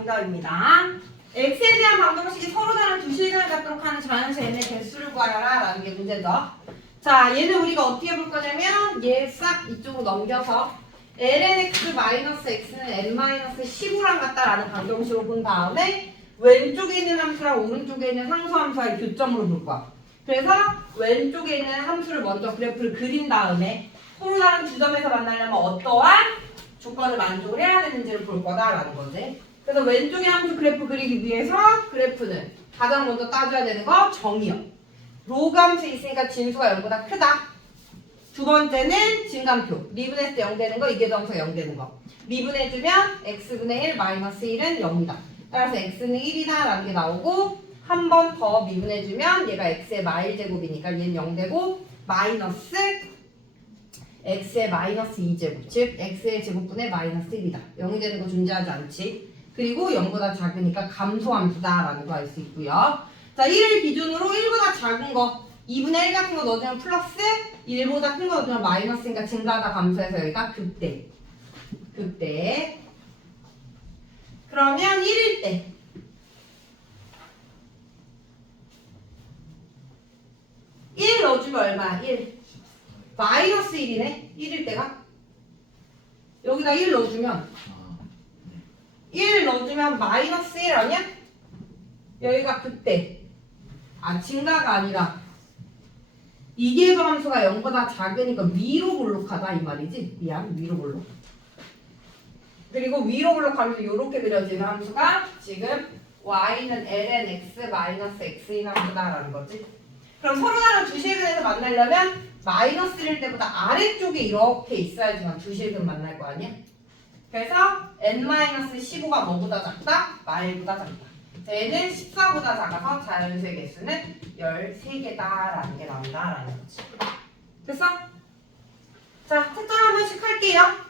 정답입니다. x에 대한 방정식이 서로 다른 두 실근을 갖도록 하는 자연수 n의 개수를 구하라 라는 게 문제죠. 자, 얘는 우리가 어떻게 볼 거냐면 얘 싹 이쪽으로 넘겨서 lnx 마이너스 x는 n 마이너스 15랑 같다라는 방정식으로 본 다음에 왼쪽에 있는 함수랑 오른쪽에 있는 상수 함수의 교점으로 볼 거야. 그래서 왼쪽에 있는 함수를 먼저 그래프를 그린 다음에 서로 다른 두 점에서 만나려면 어떠한 조건을 만족을 해야 되는지를 볼 거다라는 거지. 그래서 왼쪽에 함수 그래프 그리기 위해서 그래프는 가장 먼저 따져야 되는 거 정의요. 로감수 있으니까 진수가 0보다 크다. 두 번째는 진감표. 미분했을 때 0 되는 거, 이게 점수가 0 되는 거. 미분해주면 x분의 1 마이너스 1은 0이다. 따라서 x는 1이다 라는 게 나오고 한 번 더 미분해주면 얘가 x의 마일 제곱이니까 얘는 0 되고 마이너스 x의 마이너스 2제곱 즉 x의 제곱분의 마이너스 1이다. 0이 되는 거 존재하지 않지. 그리고 0보다 작으니까 감소함수다라는 거 알 수 있고요. 자 1을 기준으로 1보다 작은 거 2분의 1 같은 거 넣어주면 플러스 1보다 큰 거 넣어주면 마이너스니까 증가하다 감소해서 여기가 극대. 극대. 그러면 1일 때1 넣어주면 얼마? 1 마이너스 1이네. 1일 때가. 여기다 1 넣어주면 1 넣어주면 마이너스 1 아니야? 여기가 그때. 아 증가가 아니라. 이계도 함수가 0보다 작으니까 위로 볼록하다 이 말이지? 미안 위로 볼록. 그리고 위로 볼록하면서 이렇게 그려지는 함수가 지금 y는 ln x 마이너스 x인 함수다라는 거지. 그럼 서로 다른 두 실근에서 만나려면 마이너스 1일 때보다 아래쪽에 이렇게 있어야지만 두 실근 만날 거 아니야? 그래서 n-15가 뭐보다 작다? 말보다 작다. 얘는 14보다 작아서 자연수의 개수는 13개다라는 게 나온다라는 거지. 됐어? 자, 채점 한번씩 할게요.